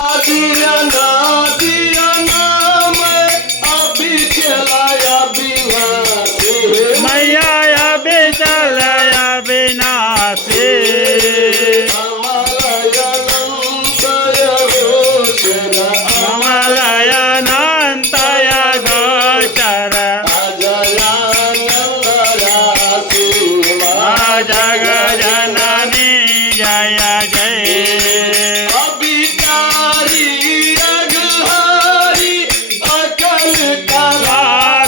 दिया ना दिया ना मैं अभी चलाया बिना से मैया अभी चलाया बिना से कमलयनंतय गोचर जग जननी जय जय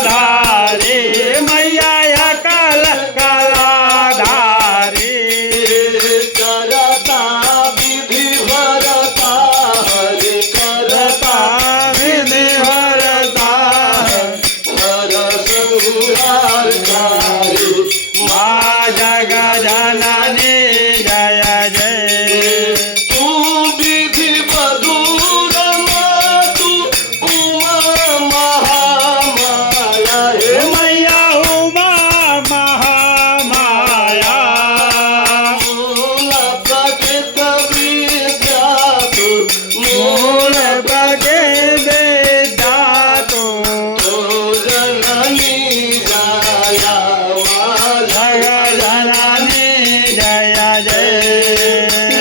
कलाधारी मैया अकल कलाधारी करता विधि भरता हरि करता विधि हरता हर संहारकारी माँ जग जननी जय जय तू विधि बधूर तू उमा महामाया हे मैया उमा महामाया मूल प्रकृत विद्या तू मूल बगे वेदा तो तो जननी जाया जग जननी जय जय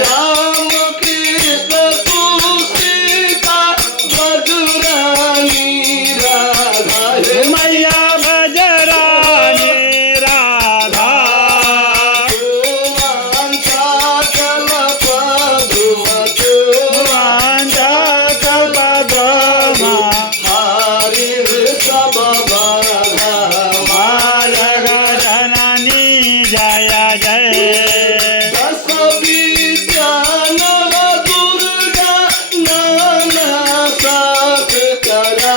राम कृष्ण तू सीता बजरानी राधा हे मैया बजरानी राधा चल पदुमत वांझा कल्पद्रुमा हारि सब बाधा माँ जग जननी जय जय दस विद्या नव दुर्गा नाना साथ करे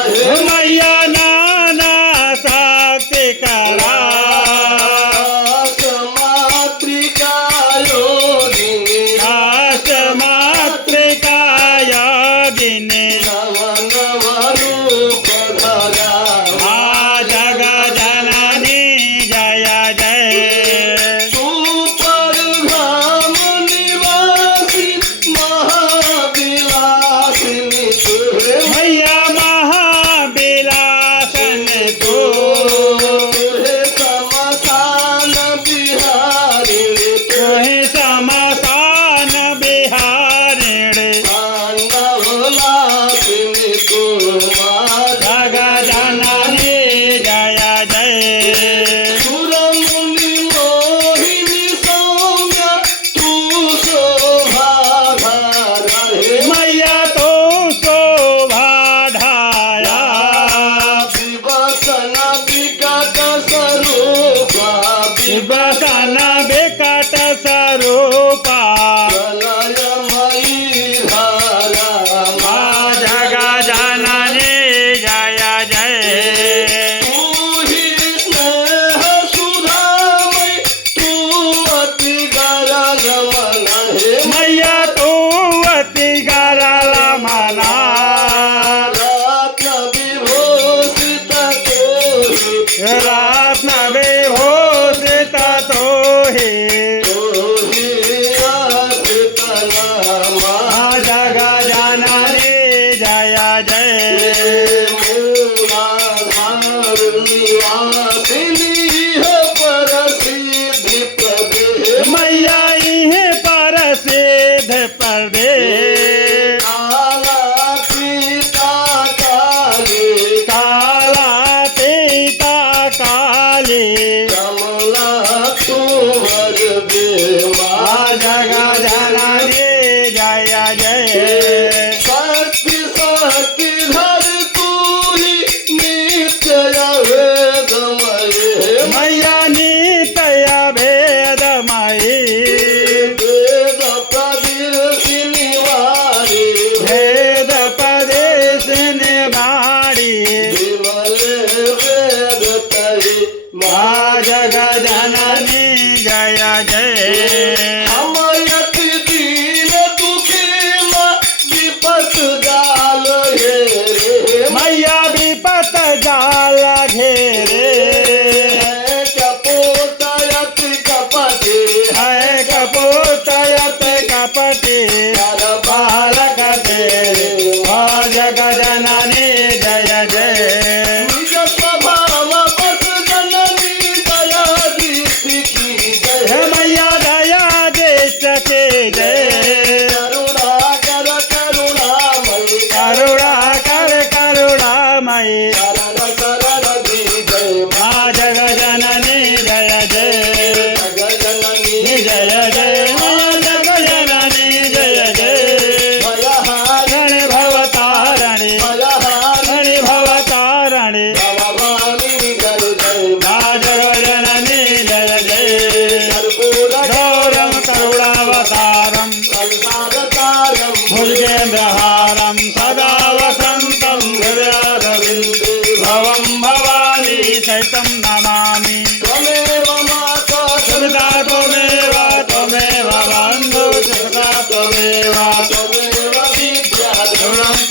मैया नाना शक्ति करा मातृका योगिनी आस मातृका योगिनी नव नव रूप धरा माँ जग जननी जय जय सुपर धाम निवासी महाविलासिनी तुहे मैया महाविलासन तो तुहे समसान बिहारिणी तुहि समसान बिहारिणी पांडवलासिनी तुमा जग जननी जय जय सुरमुनि मोहिनी सौम्य तू शोभाधारा हे मैया तो शोभा ढाया विवसन विकट स्वरूपा विवसन विकट स्वरूपा विलयमयी धारा माँ जग जननी जय जय तू ही स्नेह सुधामय तू अति गरगमन हे मैया तू अति गरल मना रत्न विभूषित तोहि रत्न विभूषित तोहि तोहि आश्रित नामा माँ जग जननी जय जय मूलाधार निवासिनी है परसिद्धि प्रदे मैया इहे पर सिद्ध प्रदे काला पीता काली कालातीता काली कमला तुमर बेमा माँ जग जननी जय जय शक्ति शक्ति धर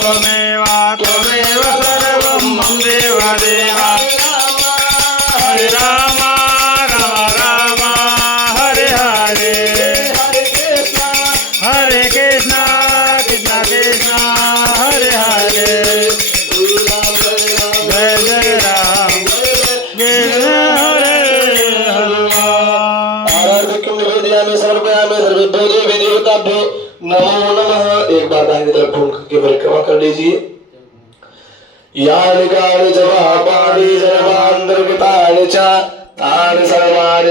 त्वमेव त्वमेव सर्वं मम देव देवा हरे राम राम राम हरे हरे हरे कृष्ण कृष्ण कृष्ण हरे हरे जय जय राम जय हरे हनुमान आराध्यक्यं निवेदयामि समर्पयामि सर्वेभ्यो देवी देवताभ्यो नमो नमः। एक बार दाहिनी तरफ घूम के परिक्रमा कर लीजिए। यानि कानि च पापानि सर्वान्तर्गतानि च तानि सर्वाणि